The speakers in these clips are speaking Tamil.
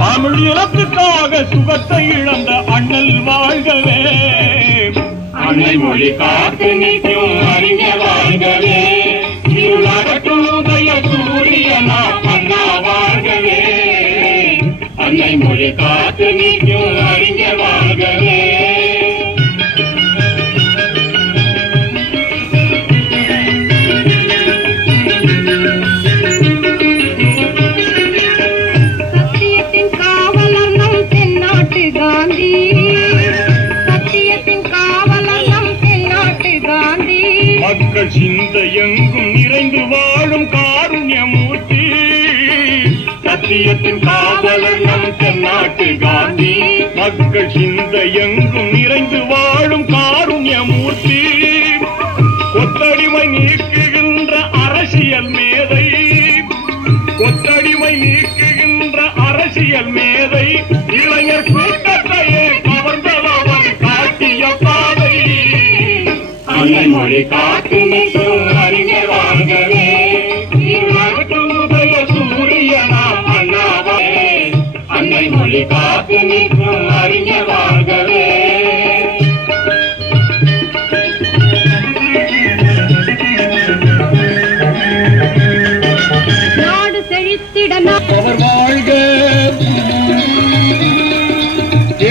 தமிழ் இனத்துக்காக சுகத்தை இழந்த அண்ணல் வாழ்கவே. அன்னை மொழி காத்து நிற்கும் அறிஞர் வாழ்கவே. இருளகட்டும் உதய சூரியனா அண்ணா வாழ்கவே. அன்னை மொழி காத்து நிற்கும் அறிஞர் வாழ்கவே. மக்கள் சிந்த எங்கும் நிறைந்து வாழும் காருண்யமூர்த்தி. சத்தியத்தின் காவலர் நம் தென்னாட்டு காந்தி. மக்கள் சிந்த எங்கும் நிறைந்து வாழும் காருண்யமூர்த்தி. கொத்தடிமை நீக்குகின்ற அரசியல் மேதை. கொத்தடிமை நீக்குகின்ற அரசியல் மேதை. இளைஞர் கூட்டத்தையே கவர்ந்தவர் காட்டிய பாதை. அன்னை மொழி காத்து நிற்கும் அறிஞர் வாழ்கவே. உதய சூரியனா அண்ணாவே. அன்னை மொழி காத்து நிற்கும் அறிஞர் வாழ்கவே. நாடு செழித்திட அவர் வாழ்க.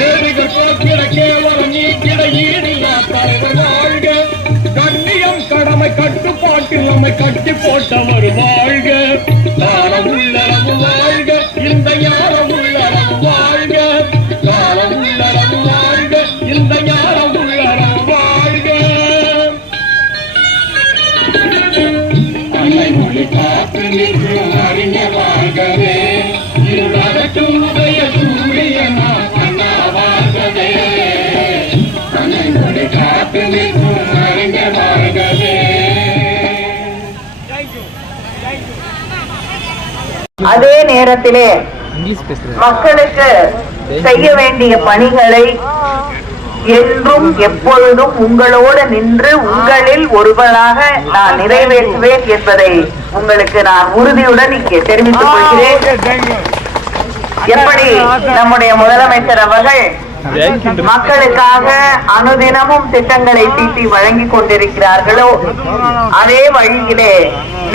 ஏழைகள் போக்கிட கேவலம் நீக்கிட ஈடியா தலைவர் வாழ்க. கண்ணியம் கடமை கட்டுப்பாட்டில் நம்மை கட்டி போட்டவர் வாழ்க. காலம் உள்ளளவு வாழ்க. இந்த ஞான உள்ளளவு வாழ்க. காலம் உள்ளளவு வாழ்க. இந்த ஞான உள்ளளவு வாழ்க. அன்னை மொழி காத்து நிற்கும் அறிஞர் வாழ்கவே. இருளகட்டும் உதய சூரியனா அண்ணா வாழ்கவே. அன்னை மொழி காத்து நிற்கும் அறிஞர் வாழ்கவே. அதே நேரத்திலே மக்களுக்கு செய்ய வேண்டிய பணிகளை என்றும் எப்பொழுதும் உங்களோடு நின்று உங்களில் ஒருவராக நான் நிறைவேற்றுவேன் என்பதை உங்களுக்கு நான் உறுதியுடன் இங்கே தெரிவித்துக் கொள்கிறேன். எப்படி நம்முடைய முதலமைச்சர் அவர்கள் மக்களுக்காக அனுதினமும் திட்டங்களை தீட்டி வழங்கிக் கொண்டிருக்கிறார்களோ அதே வழியிலே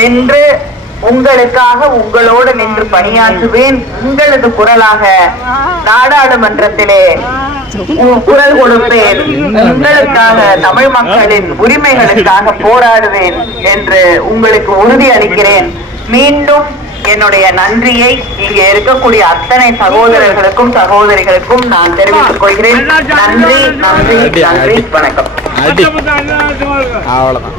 நின்று உங்களுக்காக உங்களோடு நின்று பணியாற்றுவேன். உங்களது குரலாக நாடாளுமன்றத்திலே குரல் கொடுப்பேன். உங்களுக்காக தமிழ் மக்களின் உரிமைகளுக்காக போராடுவேன் என்று உங்களுக்கு உறுதி அளிக்கிறேன். மீண்டும் என்னுடைய நன்றியை இங்கே இருக்கக்கூடிய அத்தனை சகோதரர்களுக்கும் சகோதரிகளுக்கும் நான் தெரிவித்துக் கொள்கிறேன். நன்றி நன்றி நன்றி. வணக்கம். அவ்வளவுதான்.